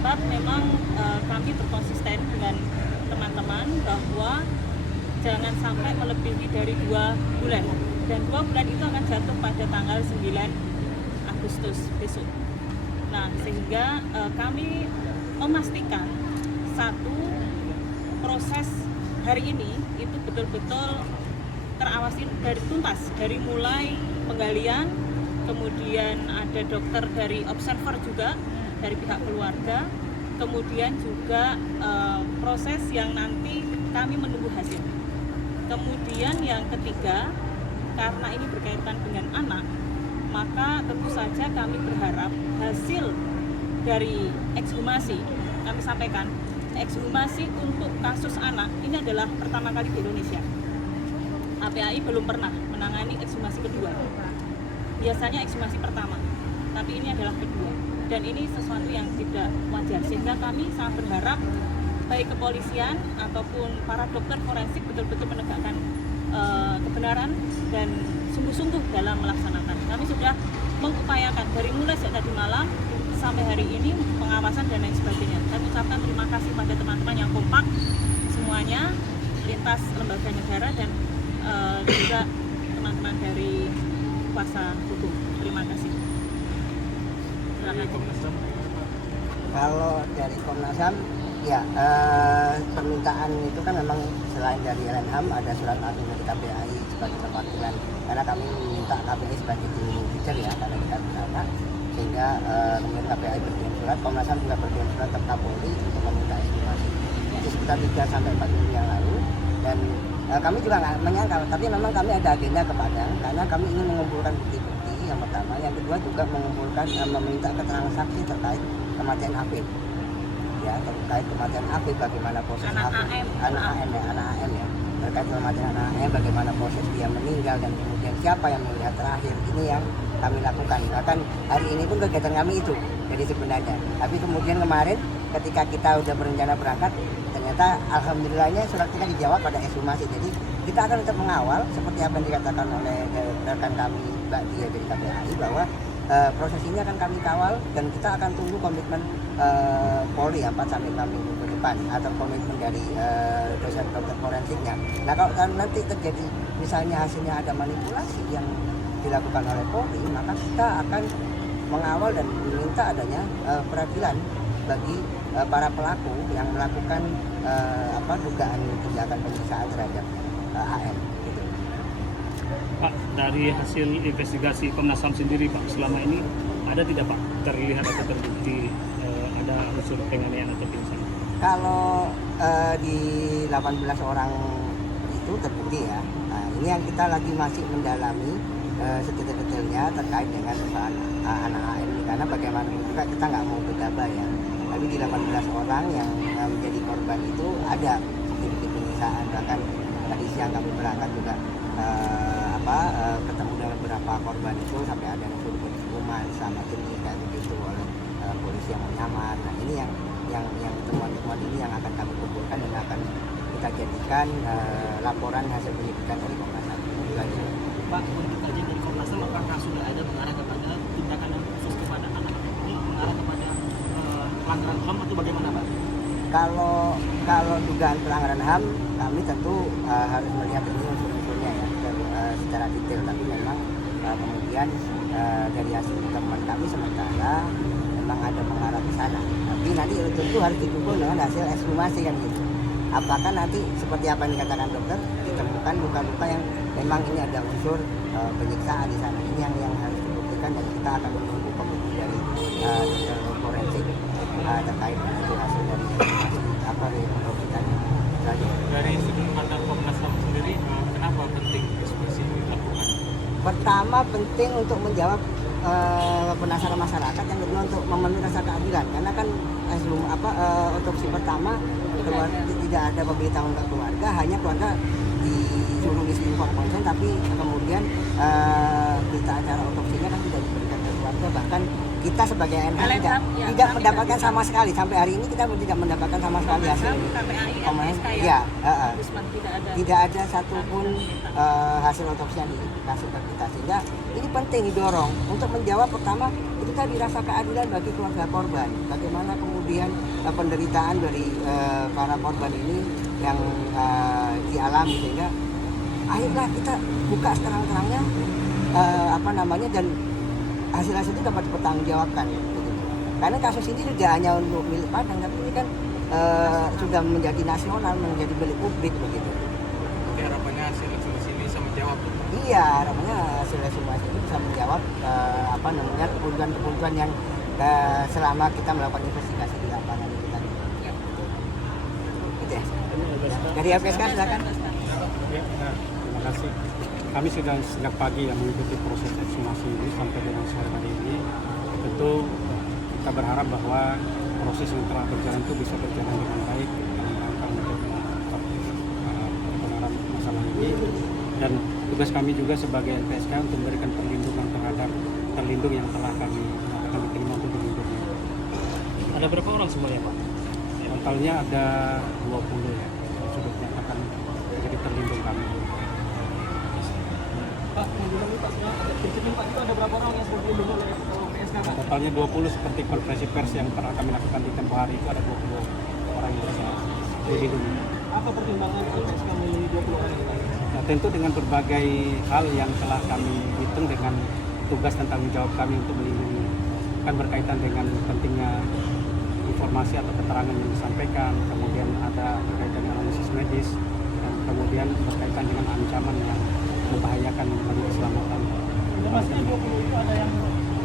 tetap memang kami berkonsisten dengan teman-teman bahwa jangan sampai melebihi dari 2 bulan, dan 2 bulan itu akan jatuh pada tanggal 9 Agustus besok. Nah, sehingga kami memastikan satu, proses hari ini itu betul-betul terawasi dari tuntas, dari mulai penggalian, kemudian ada dokter dari observer juga dari pihak keluarga, kemudian juga proses yang nanti kami menunggu hasil. Kemudian yang ketiga, karena ini berkaitan dengan anak, maka tentu saja kami berharap hasil dari ekshumasi, kami sampaikan, ekshumasi untuk kasus anak ini adalah pertama kali di Indonesia. KPAI belum pernah menangani ekshumasi kedua. Biasanya ekshumasi pertama, tapi ini adalah kedua. Dan ini sesuatu yang tidak wajar, sehingga kami sangat berharap baik kepolisian ataupun para dokter forensik betul-betul menegakkan kebenaran dan sungguh-sungguh dalam melaksanakan. Kami sudah mengupayakan dari mulai sejak tadi malam sampai hari ini pengawasan dan lain sebagainya. Kami ucapkan terima kasih pada teman-teman yang kompak semuanya, lintas lembaga negara dan juga teman-teman dari kuasa hukum. Terima kasih. Kalau dari Komnas HAM, ya permintaan itu kan memang selain dari LNHAM ada surat langsung dari KPAI sebagai perwakilan, karena kami meminta KPAI sebagai tim feature ya, karena kita bicara, sehingga kemudian KPAI berkirim surat, Komnas HAM juga berkirim surat ke Kapolri untuk meminta estimasi. Itu sekitar 3-4 minggu yang lalu, dan kami juga nggak menyangka, tapi memang kami ada agenda ke Padang karena kami ingin mengumpulkan bukti-bukti yang pertama, yang kedua juga mengumpulkan meminta keterangan saksi terkait kematian Afif. Ya, terkait kematian Afif, bagaimana proses anak Afif, AM anak AM ya, terkait kematian anak AM, bagaimana proses dia meninggal dan kemudian siapa yang melihat terakhir, ini yang kami lakukan. Bahkan hari ini pun kegiatan kami itu, jadi sebenarnya. Tapi kemudian kemarin ketika kita udah berencana berangkat, ternyata alhamdulillahnya surat kita dijawab pada ekshumasi. Jadi kita akan tetap mengawal seperti apa yang dikatakan oleh rekan kami Mbak Dia dari KPAI, bahwa proses ini akan kami kawal dan kita akan tunggu komitmen Polri 4-5 minggu ke depan, atau komitmen dari dosen dokter forensiknya. Nah, kalau nanti terjadi misalnya hasilnya ada manipulasi yang dilakukan oleh Polri, maka kita akan mengawal dan meminta adanya peradilan bagi para pelaku yang melakukan dugaan tindakan penyiksaan terhadap AM. Gitu. Pak, dari hasil investigasi Komnas HAM sendiri, Pak, selama ini ada tidak Pak terlihat atau terbukti ada unsur penganiayaan atau pingsan? Kalau di 18 orang itu terbukti ya. Nah, ini yang kita lagi masih mendalami sedetail-detailnya terkait dengan anak AM ini, karena bagaimanapun juga kita nggak mau gegabah ya. Tapi di 18 orang yang menjadi korban itu ada bukti-bukti penyiksaan. Bahkan tadi siang kami berangkat juga ketemu dengan beberapa korban itu, sampai ada yang suruh hukuman sama jenis kayak begitu oleh polisi yang menyamar. Nah, ini yang temuan-temuan ini yang akan kami kumpulkan dan akan kita jadikan laporan hasil penyidikan dari Komnas HAM. Pak, untuk kajian dari Komnas HAM apakah sudah ada mengarah kepada tindakan yang khusus kepada anak-anak ini, mengarah kepada pelanggaran HAM atau bagaimana, Pak? Kalau dugaan pelanggaran HAM, kami tentu harus melihat ini unsur-unsurnya ya secara detail. Tapi memang kemudian dari hasil teman kami sementara memang ada mengarah ke sana. Tapi nanti tentu harus didukung dengan hasil ekshumasi kan gitu. Apakah nanti seperti apa yang dikatakan dokter, ditemukan luka-luka yang memang ini ada unsur penyiksaan di sana. Ini yang harus dibuktikan, dan kita akan menunggu komitmen dari dokter forensik terkait dengan hasil dari Dari sudut pandang Komnas HAM sendiri, kenapa penting ekshumasi dilakukan? Pertama, penting untuk menjawab penasaran masyarakat, yang kedua untuk memenuhi rasa keadilan, karena kan otopsi pertama tidak ada pemberitahuan ke keluarga, hanya keluarga disuruh ngisi inform konsen, tapi kemudian berita acara otopsinya kan tidak diberikan ke keluarga. Bahkan kita sebagai NH tidak mendapatkan sama sekali, sampai hari ini kita tidak mendapatkan sama sekali hasil tidak ada satupun hasil otopsi yang dikasih ke kita, sehingga ini penting didorong untuk menjawab pertama itu tadi rasa keadilan bagi keluarga korban. Bagaimana kemudian kemudian penderitaan dari para korban ini yang dialami, sehingga akhirnya kita buka seterang-terangnya dan hasil-hasil itu dapat dipertanggungjawabkan gitu. Karena kasus ini tidak hanya untuk milik Padang, tapi ini kan sudah menjadi nasional, menjadi milik publik begitu. Oke, harapannya hasil ekshumasi ini bisa menjawab. Iya, harapannya hasil ekshumasi ini bisa menjawab kebutuhan-kebutuhan yang selama kita melakukan investigasi di lapangan itu tadi. Ya. Gitu ya. Dari LPSK silakan. Ya, terima kasih. Kami sudah sejak pagi yang mengikuti proses ekshumasi ini sampai dengan sore hari ini. Tentu kita berharap bahwa proses yang telah berjalan itu bisa berjalan dengan baik dalam rangka untuk mengungkap kebenaran masalah ini. Dan tugas kami juga sebagai LPSK untuk memberikan perlindungan terhadap terlindung yang telah kami terima untuk dilindungi. Ada berapa orang semuanya Pak? Totalnya ada 20 ya, yang sudah dinyatakan menjadi terlindung kami. Pak, Pak, itu ada berapa orang yang sudah dilindungi oleh LPSK, Pak? Totalnya 20 seperti konferensi pers yang pernah kami lakukan di tempoh hari itu ada 20 orang yang bisa dilindungi. Apa pertimbangan LPSK memilih 20 orang itu? Nah, tentu dengan berbagai hal yang telah kami hitung dengan tugas dan tanggung jawab kami untuk melindungi, kan berkaitan dengan pentingnya informasi atau keterangan yang disampaikan, kemudian ada berkaitan dengan analisis medis, dan kemudian berkaitan dengan ancaman yang membahayakan bagi keselamatan. Maksudnya 20 itu ada yang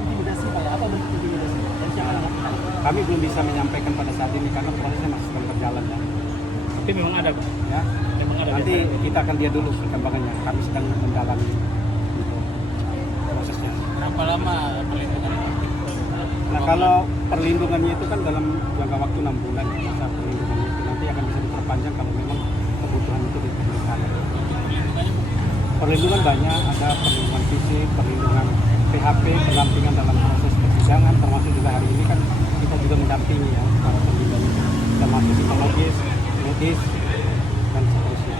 intimidasi Pak ya? Apa bentuk intimidasi? Dan siapa yang melakukan? Kami belum bisa menyampaikan pada saat ini karena prosesnya masih sedang berjalan ya. Tapi memang ada Pak. Ya. Memang ada. Nanti kita akan lihat dulu perkembangannya. Kami sedang mendalami prosesnya. Berapa lama perlindungan ini? Nah, kalau perlindungannya itu kan dalam jangka waktu 6 bulan, masa perlindungannya itu nanti akan bisa diperpanjang kalau memang kebutuhan itu diperlukan. Perlindungan banyak, ada perlindungan fisik, perlindungan PHP, pendampingan dalam proses persidangan, termasuk juga hari ini kan kita juga mendampingi ya para terlibat, termasuk psikologis, medis, dan seterusnya.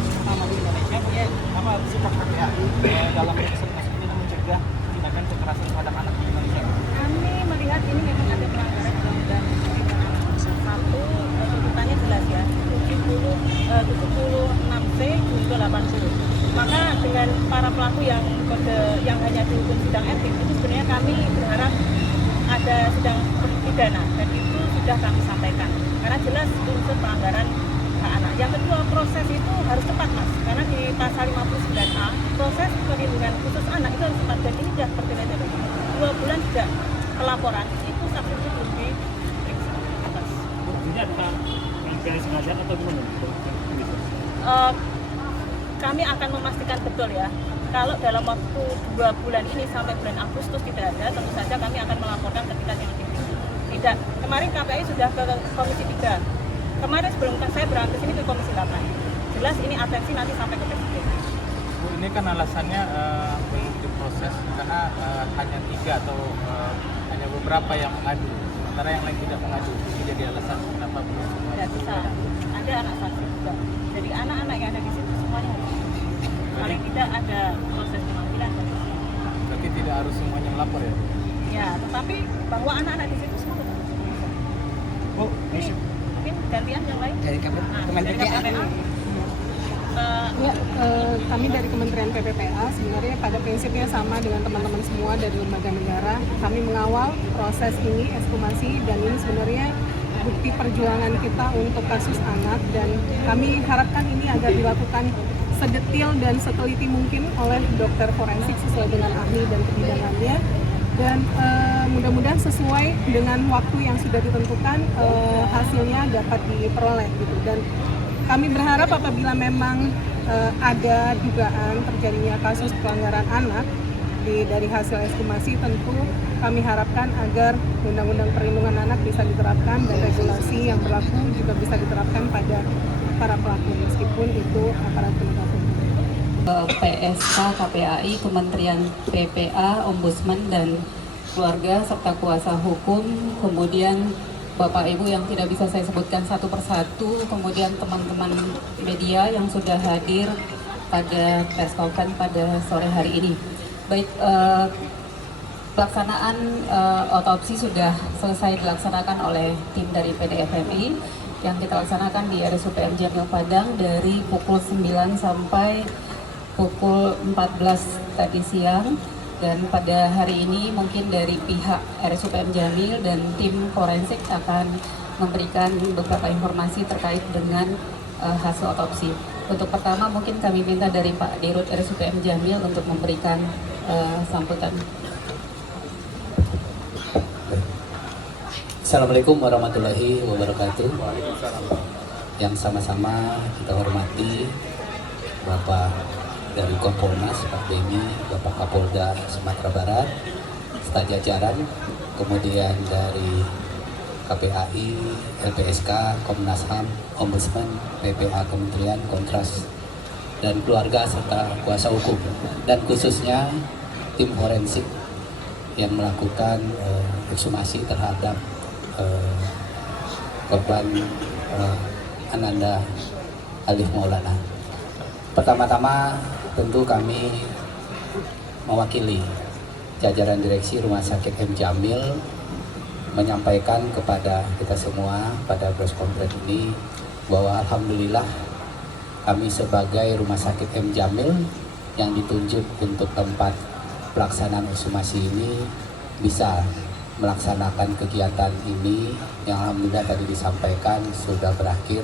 Pertama di Indonesia, apa sikap KPAI dalam ekshumasi ini mencegah tindakan kekerasan terhadap anak di Indonesia? Kami melihat ini memang ada pelanggaran undang-undang perlindungan anak. Satu, tuntutannya jelas ya, 76C junto 80. Maka dengan para pelaku yang hanya dihukum sidang etik, itu sebenarnya kami berharap ada sidang pidana, dan itu sudah kami sampaikan karena jelas unsur pelanggaran hak anak. Yang kedua, proses itu harus cepat Mas, karena di pasal 59A proses perlindungan khusus anak itu harus cepat, dan ini sudah bertele-tele 2 bulan sejak pelaporan itu saksi itu belum diperiksa atas. Ini ada pilih sengaja atau gimana? Kami akan memastikan betul ya, kalau dalam waktu 2 bulan ini sampai bulan Agustus tidak ada, tentu saja kami akan melaporkan ke tingkat yang tinggi. Tidak, kemarin KPI sudah ke Komisi 3, kemarin sebelum saya berangkat ke sini ke Komisi 8. Jelas ini atensi nanti sampai ke Presiden. Bu, ini kan alasannya belum diproses karena hanya 3 atau hanya beberapa yang mengadu, sementara yang lain tidak mengadu. Ini jadi alasan kenapa belum. Tidak bisa, ada anak saksi juga. Jadi anak-anak yang ada di situ semuanya harus. Paling tidak ada proses pemanggilan. Berarti tidak harus semuanya melapor ya? Ya, tetapi bahwa anak-anak di situ semua harus. Bu, Ini mungkin gantian yang lain. Dari Kementerian Dari KPPA. Ya, kami dari Kementerian PPPA sebenarnya pada prinsipnya sama dengan teman-teman semua dari lembaga negara. Kami mengawal proses ini, ekshumasi, dan ini sebenarnya bukti perjuangan kita untuk kasus anak, dan kami harapkan ini agar dilakukan sedetil dan seteliti mungkin oleh dokter forensik sesuai dengan ahli dan kebidangannya, dan mudah-mudahan sesuai dengan waktu yang sudah ditentukan hasilnya dapat diperoleh gitu. Dan kami berharap apabila memang ada dugaan terjadinya kasus pelanggaran anak dari hasil ekshumasi, tentu kami harapkan agar Undang-Undang Perlindungan Anak bisa diterapkan dan regulasi yang berlaku juga bisa diterapkan pada para pelaku, meskipun itu aparat penegak hukum. PSK, KPAI, Kementerian PPA, Ombudsman, dan keluarga serta kuasa hukum, kemudian Bapak Ibu yang tidak bisa saya sebutkan satu persatu, kemudian teman-teman media yang sudah hadir pada press conference pada sore hari ini. Baik, pelaksanaan otopsi sudah selesai dilaksanakan oleh tim dari PDFMI yang kita laksanakan di RSUPM Jamil Padang dari pukul 9 sampai pukul 14 tadi siang. Dan pada hari ini mungkin dari pihak RSUPM Jamil dan tim forensik akan memberikan beberapa informasi terkait dengan hasil otopsi. Untuk pertama mungkin kami minta dari Pak Dirut RSUPM Jamil untuk memberikan sambutan. Assalamualaikum warahmatullahi wabarakatuh. Yang sama-sama kita hormati Bapak dari Kompolnas, Pak Bemi, Bapak Kapolda Sumatera Barat, staf jajaran, kemudian dari KPAI, LPSK, Komnas HAM, Ombudsman, PPA Kementerian, Kontras, dan keluarga serta kuasa hukum, dan khususnya tim forensik yang melakukan ekshumasi terhadap korban Ananda Alif Maulana. Pertama-tama tentu kami mewakili jajaran direksi Rumah Sakit M. Jamil menyampaikan kepada kita semua pada press conference ini bahwa alhamdulillah kami sebagai Rumah Sakit M. Jamil yang ditunjuk untuk tempat pelaksanaan ekshumasi ini bisa melaksanakan kegiatan ini yang alhamdulillah tadi disampaikan sudah berakhir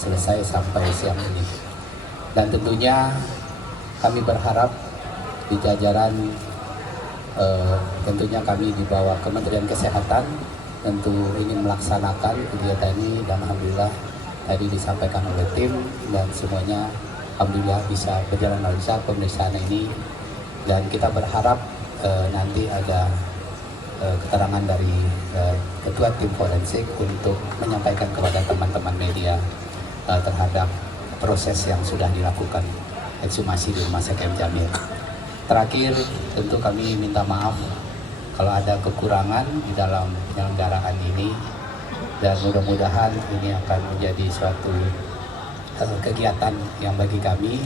selesai sampai siang ini. Dan tentunya kami berharap di jajaran tentunya kami di bawah Kementerian Kesehatan tentu ingin melaksanakan kegiatan ini, dan alhamdulillah tadi disampaikan oleh tim dan semuanya alhamdulillah bisa berjalan lancar pemeriksaan ini, dan kita berharap nanti ada keterangan dari ketua tim forensik untuk menyampaikan kepada teman-teman media terhadap proses yang sudah dilakukan ekshumasi di Rumah Sakit M. Jamil. Terakhir, tentu kami minta maaf kalau ada kekurangan di dalam penyelenggaraan ini, dan mudah-mudahan ini akan menjadi suatu kegiatan yang bagi kami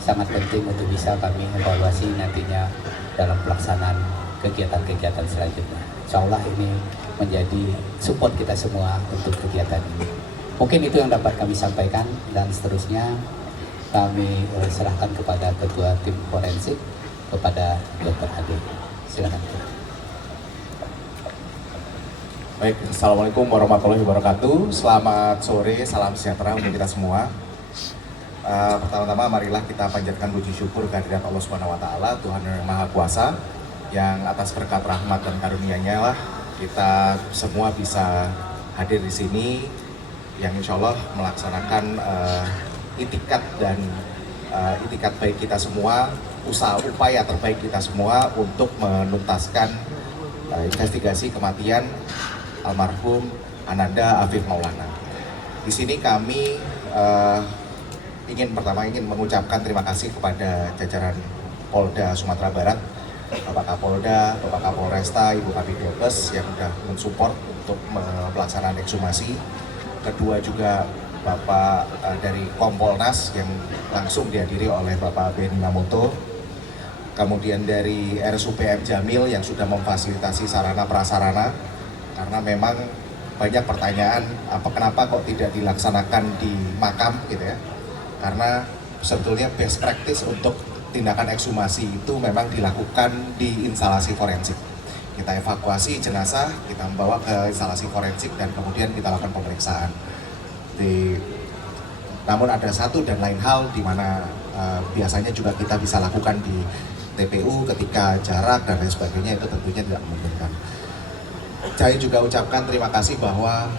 sangat penting untuk bisa kami evaluasi nantinya dalam pelaksanaan kegiatan-kegiatan selanjutnya. Insya Allah ini menjadi support kita semua untuk kegiatan ini. Mungkin itu yang dapat kami sampaikan, dan seterusnya kami serahkan kepada Ketua Tim Forensik, kepada Dr. Ade. Silakan. Baik, Assalamualaikum warahmatullahi wabarakatuh. Selamat sore, salam sejahtera untuk kita semua. Pertama-tama marilah kita panjatkan puji syukur kehadirat Allah Subhanahu wa taala, Tuhan yang Maha Kuasa, yang atas berkat rahmat dan karunia-Nya lah kita semua bisa hadir di sini, yang insya Allah melaksanakan itikat dan itikat baik kita semua, upaya terbaik kita semua untuk menuntaskan investigasi kematian almarhum Ananda Afif Maulana. Di sini kami ingin mengucapkan terima kasih kepada jajaran Polda Sumatera Barat, Bapak Kapolda, Bapak Kapolresta, Ibu Kabidokes yang sudah mensupport untuk pelaksanaan ekshumasi. Kedua juga Bapak dari Kompolnas yang langsung dihadiri oleh Bapak Beni Mamoto. Kemudian dari RSUPM Jamil yang sudah memfasilitasi sarana prasarana, karena memang banyak pertanyaan kenapa kok tidak dilaksanakan di makam gitu ya. Karena sebetulnya best practice untuk tindakan ekshumasi itu memang dilakukan di instalasi forensik. Kita evakuasi jenazah, kita membawa ke instalasi forensik, dan kemudian kita lakukan pemeriksaan. Namun ada satu dan lain hal di mana biasanya juga kita bisa lakukan di TPU ketika jarak dan lain sebagainya, itu tentunya tidak memungkinkan. Saya juga ucapkan terima kasih bahwa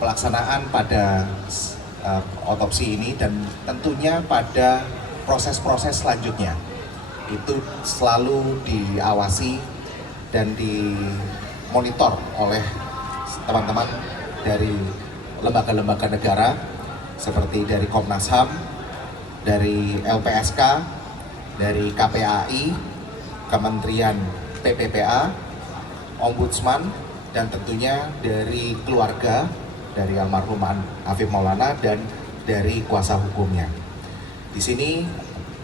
pelaksanaan pada otopsi ini dan tentunya pada proses-proses selanjutnya itu selalu diawasi dan dimonitor oleh teman-teman dari lembaga-lembaga negara seperti dari Komnas HAM, dari LPSK, dari KPAI, Kementerian PPPA, Ombudsman, dan tentunya dari keluarga dari almarhum Afif Maulana dan dari kuasa hukumnya. Di sini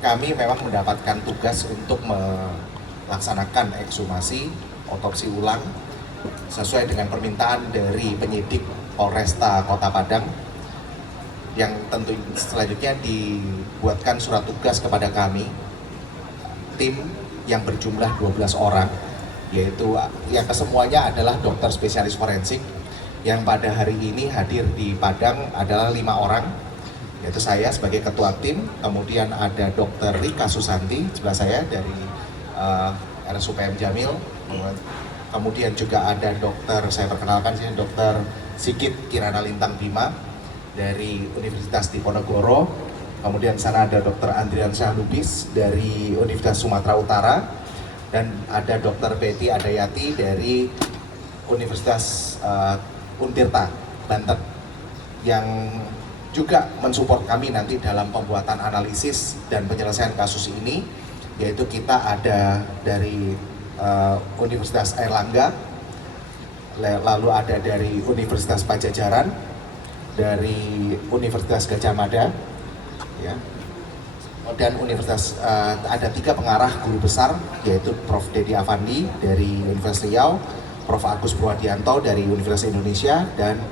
kami memang mendapatkan tugas untuk laksanakan ekshumasi otopsi ulang sesuai dengan permintaan dari penyidik Polresta Kota Padang, yang tentu selanjutnya dibuatkan surat tugas kepada kami, tim yang berjumlah 12 orang, yaitu yang kesemuanya adalah dokter spesialis forensik, yang pada hari ini hadir di Padang adalah 5 orang, yaitu saya sebagai ketua tim, kemudian ada Dr. Rika Susanti sebelah saya dari RSUPM Jamil, kemudian juga ada dokter, saya perkenalkan sini, Dr. Sigit Kirana Lintang Bima dari Universitas Diponegoro, kemudian sana ada Dr. Andrian Syah Lubis dari Universitas Sumatera Utara, dan ada Dr. Betty Adayati dari Universitas Untirta, Banten, yang juga mensupport kami nanti dalam pembuatan analisis dan penyelesaian kasus ini, yaitu kita ada dari Universitas Airlangga, lalu ada dari Universitas Pajajaran, dari Universitas Gajah Mada, ya, dan Universitas ada 3 pengarah guru besar, yaitu Prof. Dedi Avandi dari Universitas Riau, Prof. Agus Purwadianto dari Universitas Indonesia, dan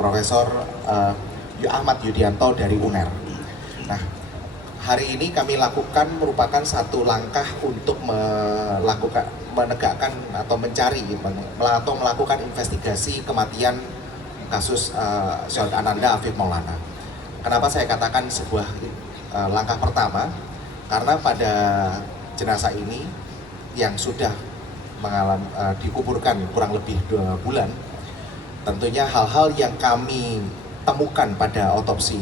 Profesor Ahmad Yudianto dari UNER. Nah, hari ini kami lakukan merupakan satu langkah untuk menegakkan atau mencari atau melakukan investigasi kematian kasus Syahid Ananda Afif Maulana. Kenapa saya katakan sebuah langkah pertama? Karena pada jenazah ini yang sudah dikuburkan kurang lebih 2 bulan, tentunya hal-hal yang kami temukan pada otopsi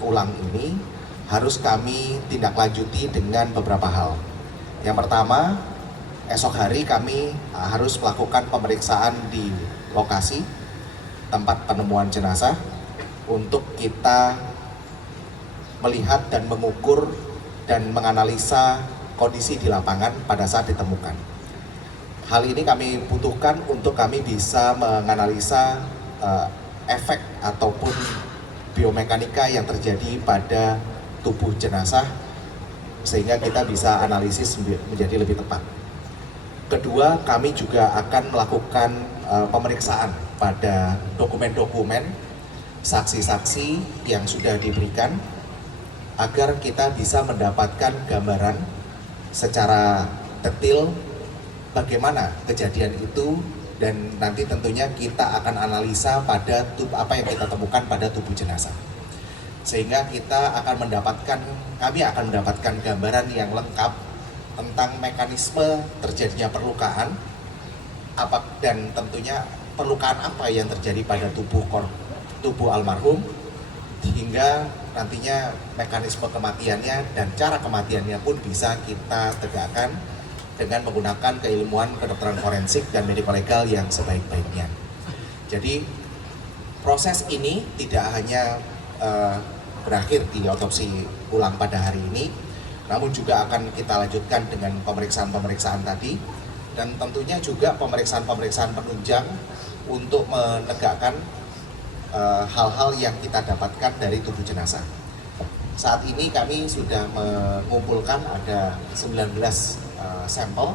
ulang ini harus kami tindak lanjuti dengan beberapa hal. Yang pertama, esok hari kami harus melakukan pemeriksaan di lokasi tempat penemuan jenazah untuk kita melihat dan mengukur dan menganalisa kondisi di lapangan pada saat ditemukan. Hal ini kami butuhkan untuk kami bisa menganalisa efek ataupun biomekanika yang terjadi pada tubuh jenazah, sehingga kita bisa analisis menjadi lebih tepat. Kedua, kami juga akan melakukan pemeriksaan pada dokumen-dokumen saksi-saksi yang sudah diberikan, agar kita bisa mendapatkan gambaran secara detail bagaimana kejadian itu, dan nanti tentunya kita akan analisa pada apa yang kita temukan pada tubuh jenazah, sehingga kami akan mendapatkan gambaran yang lengkap tentang mekanisme terjadinya perlukaan dan tentunya perlukaan apa yang terjadi pada tubuh almarhum, hingga nantinya mekanisme kematiannya dan cara kematiannya pun bisa kita tegakkan dengan menggunakan keilmuan kedokteran forensik dan mediko legal yang sebaik-baiknya. Jadi proses ini tidak hanya berakhir di otopsi ulang pada hari ini, namun juga akan kita lanjutkan dengan pemeriksaan-pemeriksaan tadi, dan tentunya juga pemeriksaan-pemeriksaan penunjang untuk menegakkan hal-hal yang kita dapatkan dari tubuh jenazah. Saat ini kami sudah mengumpulkan ada 19 sampel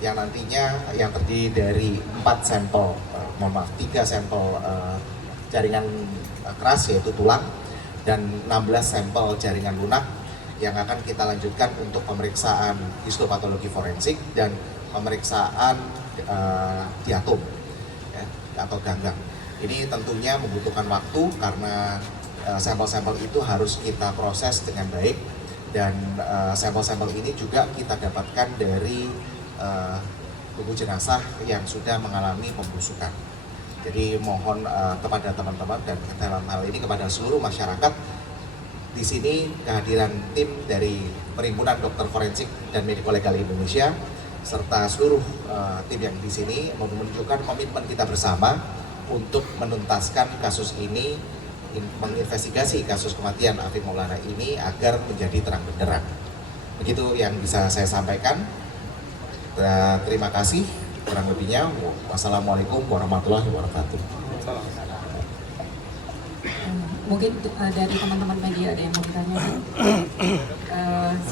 yang nantinya yang terdiri dari 3 sampel jaringan keras yaitu tulang, dan 16 sampel jaringan lunak yang akan kita lanjutkan untuk pemeriksaan histopatologi forensik dan pemeriksaan diatom atau ganggang. Ini tentunya membutuhkan waktu karena sampel-sampel itu harus kita proses dengan baik, dan sampel-sampel ini juga kita dapatkan dari tubuh jenazah yang sudah mengalami pembusukan. Jadi mohon kepada teman-teman dan dalam hal ini kepada seluruh masyarakat, di sini kehadiran tim dari Perhimpunan Dokter Forensik dan Mediko Legal Indonesia serta seluruh tim yang di sini menunjukkan komitmen kita bersama untuk menuntaskan kasus ini, menginvestigasi kasus kematian Afif Maulana ini agar menjadi terang benderang. Begitu yang bisa saya sampaikan. Terima kasih. Kurang lebihnya, wassalamualaikum warahmatullahi wabarakatuh. Mungkin dari teman-teman media ada yang mau bertanya.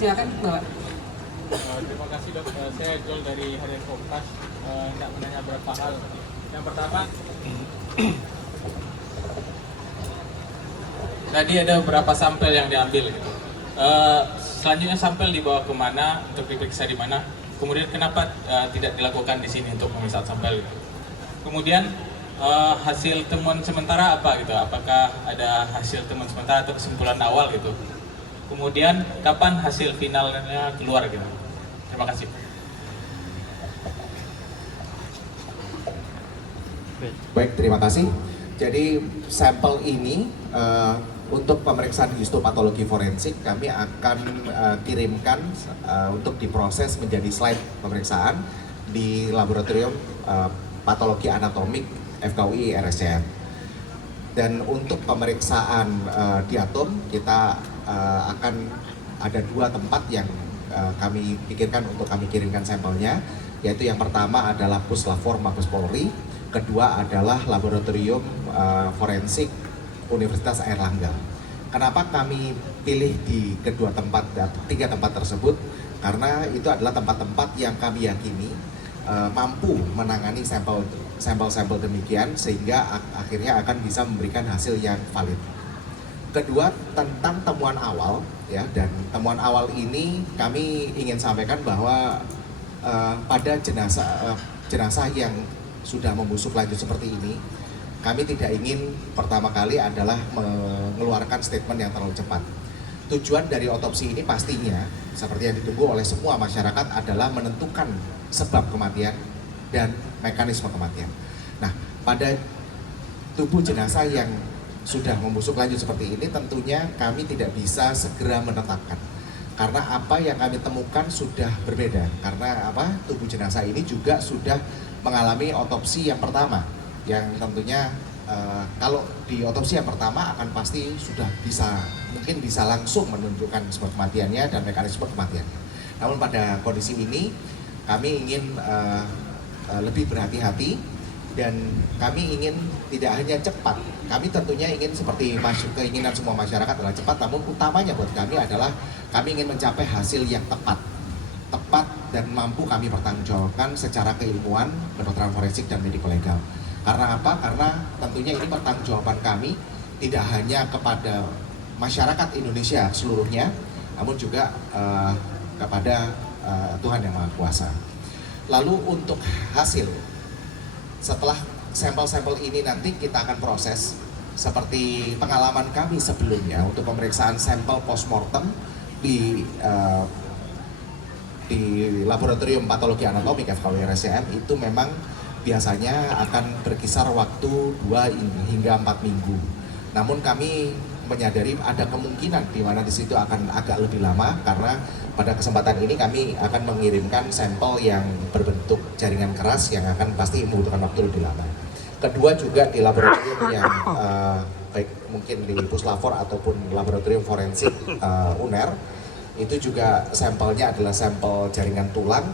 Silakan Bapak. Terima kasih dok. Saya Joel dari Harian Kompas. Hendak menanya beberapa hal. Yang pertama, tadi ada beberapa sampel yang diambil. Selanjutnya sampel dibawa kemana untuk diperiksa di mana? Kemudian kenapa tidak dilakukan di sini untuk pemeriksaan sampel? Kemudian hasil temuan sementara apa gitu? Apakah ada hasil temuan sementara atau kesimpulan awal gitu? Kemudian kapan hasil finalnya keluar gitu? Terima kasih. Baik, terima kasih. Jadi sampel ini untuk pemeriksaan histopatologi forensik kami akan kirimkan untuk diproses menjadi slide pemeriksaan di laboratorium patologi anatomik FKUI RSCM. Dan untuk pemeriksaan diatom kita akan ada 2 tempat yang kami pikirkan untuk kami kirimkan sampelnya, yaitu yang pertama adalah Puslapfor Mabes Polri, kedua adalah Laboratorium Forensik Universitas Airlangga. Kenapa kami pilih di kedua tempat, 3 tempat tersebut? Karena itu adalah tempat-tempat yang kami yakini mampu menangani sampel-sampel demikian sehingga akhirnya akan bisa memberikan hasil yang valid. Kedua, tentang temuan awal ya, dan temuan awal ini kami ingin sampaikan bahwa pada jenazah yang sudah membusuk lanjut seperti ini, kami tidak ingin pertama kali adalah mengeluarkan statement yang terlalu cepat. Tujuan dari otopsi ini pastinya, seperti yang ditunggu oleh semua masyarakat, adalah menentukan sebab kematian dan mekanisme kematian. Nah, pada tubuh jenazah yang sudah membusuk lanjut seperti ini, tentunya kami tidak bisa segera menetapkan. Karena apa yang kami temukan sudah berbeda. Karena apa? Tubuh jenazah ini juga sudah mengalami otopsi yang pertama, yang tentunya kalau di otopsi yang pertama akan pasti sudah mungkin bisa langsung menunjukkan sebab kematiannya dan mekanisme kematiannya. Namun pada kondisi ini kami ingin lebih berhati-hati dan kami ingin tidak hanya cepat. Kami tentunya ingin seperti keinginan semua masyarakat adalah cepat, namun utamanya buat kami adalah kami ingin mencapai hasil yang tepat dan mampu kami pertanggungjawabkan secara keilmuan, kedokteran forensik dan mediko legal. Karena apa? Karena tentunya ini pertanggungjawaban kami tidak hanya kepada masyarakat Indonesia seluruhnya, namun juga kepada Tuhan Yang Maha Kuasa. Lalu untuk hasil, setelah sampel-sampel ini nanti kita akan proses seperti pengalaman kami sebelumnya untuk pemeriksaan sampel postmortem di Laboratorium Patologi Anatomik FKUI RSCM itu memang biasanya akan berkisar waktu 2 hingga 4 minggu. Namun kami menyadari ada kemungkinan di mana di situ akan agak lebih lama karena pada kesempatan ini kami akan mengirimkan sampel yang berbentuk jaringan keras yang akan pasti membutuhkan waktu lebih lama. Kedua juga di laboratorium yang baik mungkin di Puslapfor ataupun laboratorium forensik UNER itu juga sampelnya adalah sampel jaringan tulang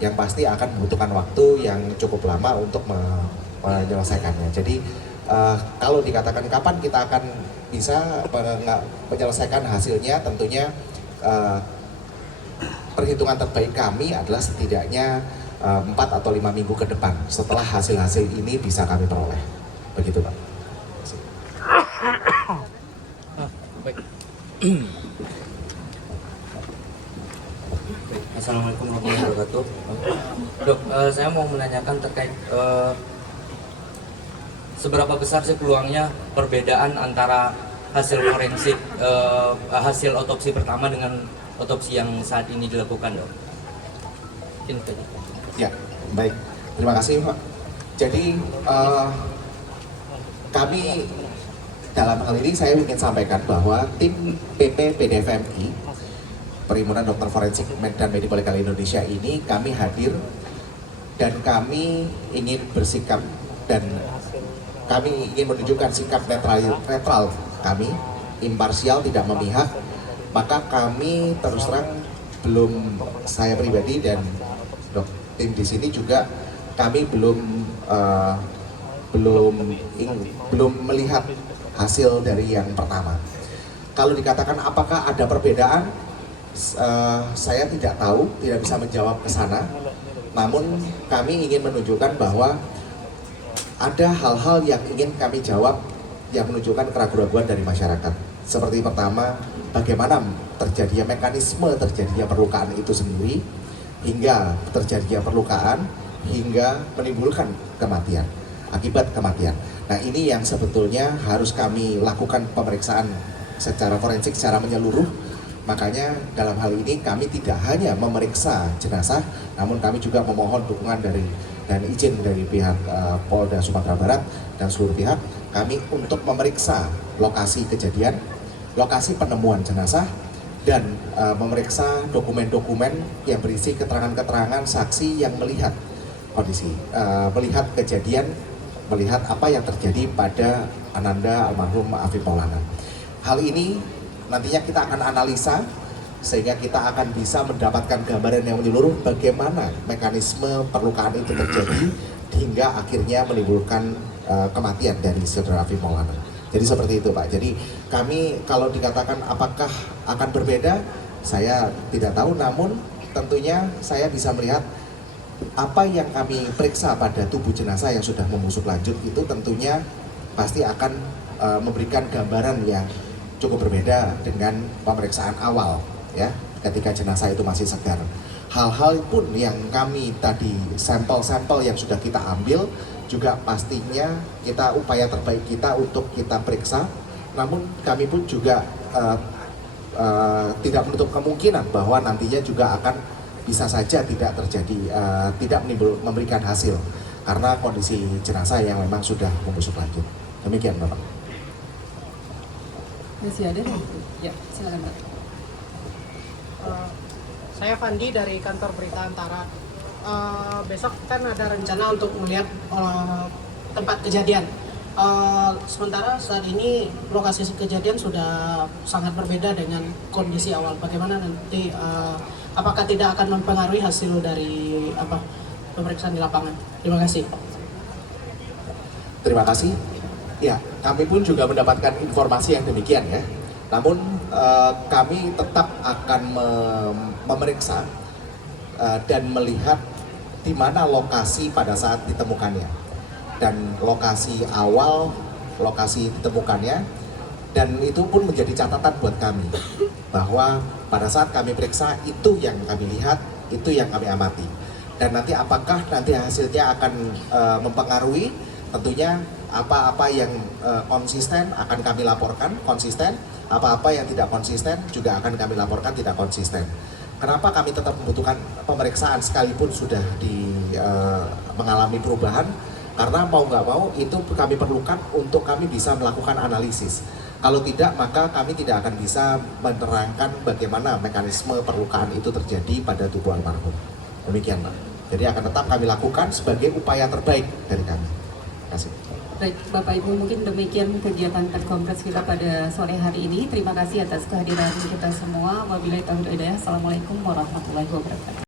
yang pasti akan membutuhkan waktu yang cukup lama untuk menyelesaikannya. Jadi kalau dikatakan kapan kita akan bisa menyelesaikan hasilnya, tentunya perhitungan terbaik kami adalah setidaknya 4 atau 5 minggu ke depan setelah hasil-hasil ini bisa kami peroleh. Begitu Pak. Baik. Assalamualaikum warahmatullahi wabarakatuh. Dok, saya mau menanyakan terkait seberapa besar sih peluangnya perbedaan antara hasil forensik, hasil otopsi pertama dengan otopsi yang saat ini dilakukan, Dok? Ini tadi. Ya, baik. Terima kasih, Pak. Jadi kami dalam hal ini saya ingin sampaikan bahwa tim PPPDFMI Perhimpunan Dokter Forensik dan Mediko Legal Indonesia ini kami hadir dan kami ingin bersikap dan kami ingin menunjukkan sikap netral kami, imparsial, tidak memihak. Maka kami terus terang saya pribadi dan tim di sini juga kami belum melihat hasil dari yang pertama. Kalau dikatakan apakah ada perbedaan, Saya tidak tahu, tidak bisa menjawab ke sana. Namun kami ingin menunjukkan bahwa ada hal-hal yang ingin kami jawab yang menunjukkan keraguan-keraguan dari masyarakat. Seperti pertama, bagaimana terjadinya mekanisme terjadinya perlukaan itu sendiri, hingga terjadinya perlukaan, hingga menimbulkan kematian, akibat kematian. Nah, ini yang sebetulnya harus kami lakukan pemeriksaan secara forensik, secara menyeluruh. Makanya dalam hal ini kami tidak hanya memeriksa jenazah, namun kami juga memohon dukungan dan izin dari pihak Polda Sumatera Barat dan seluruh pihak kami untuk memeriksa lokasi kejadian, lokasi penemuan jenazah, dan memeriksa dokumen-dokumen yang berisi keterangan-keterangan saksi yang melihat kondisi, melihat kejadian, melihat apa yang terjadi pada Ananda almarhum Afif Maulana. Hal ini nantinya kita akan analisa sehingga kita akan bisa mendapatkan gambaran yang menyeluruh bagaimana mekanisme perlukaan itu terjadi hingga akhirnya menimbulkan kematian dari saudara Afif Maulana. Jadi seperti itu Pak. Jadi kami kalau dikatakan apakah akan berbeda, saya tidak tahu. Namun tentunya saya bisa melihat apa yang kami periksa pada tubuh jenazah yang sudah membusuk lanjut itu tentunya pasti akan memberikan gambaran yang cukup berbeda dengan pemeriksaan awal ya, ketika jenazah itu masih segar. Hal-hal pun yang kami tadi sampel-sampel yang sudah kita ambil juga pastinya kita upaya terbaik kita untuk kita periksa. Namun kami pun juga tidak menutup kemungkinan bahwa nantinya juga akan bisa saja tidak terjadi, tidak memberikan hasil karena kondisi jenazah yang memang sudah membusuk lanjut. Demikian Bapak. Masih ada? Ya, silakan Pak. Saya Fandi dari kantor Berita Antara. Besok kan ada rencana untuk melihat tempat kejadian. Sementara saat ini lokasi kejadian sudah sangat berbeda dengan kondisi awal. Bagaimana nanti, apakah tidak akan mempengaruhi hasil dari pemeriksaan di lapangan? Terima kasih. Terima kasih. Ya, kami pun juga mendapatkan informasi yang demikian ya. Namun kami tetap akan memeriksa dan melihat di mana lokasi pada saat ditemukannya dan lokasi awal, lokasi ditemukannya, dan itu pun menjadi catatan buat kami bahwa pada saat kami periksa itu yang kami lihat, itu yang kami amati. Dan nanti apakah nanti hasilnya akan mempengaruhi, tentunya apa-apa yang konsisten akan kami laporkan konsisten, apa-apa yang tidak konsisten juga akan kami laporkan tidak konsisten. Kenapa kami tetap membutuhkan pemeriksaan sekalipun sudah mengalami perubahan? Karena mau nggak mau itu kami perlukan untuk kami bisa melakukan analisis. Kalau tidak maka kami tidak akan bisa menerangkan bagaimana mekanisme perlukaan itu terjadi pada tubuh almarhum. Demikian Pak. Jadi akan tetap kami lakukan sebagai upaya terbaik dari kami. Terima kasih. Baik, Bapak Ibu, mungkin demikian kegiatan perkongres kita pada sore hari ini. Terima kasih atas kehadiran kita semua. Wabillahi taufiq wal hidayah. Assalamualaikum warahmatullahi wabarakatuh.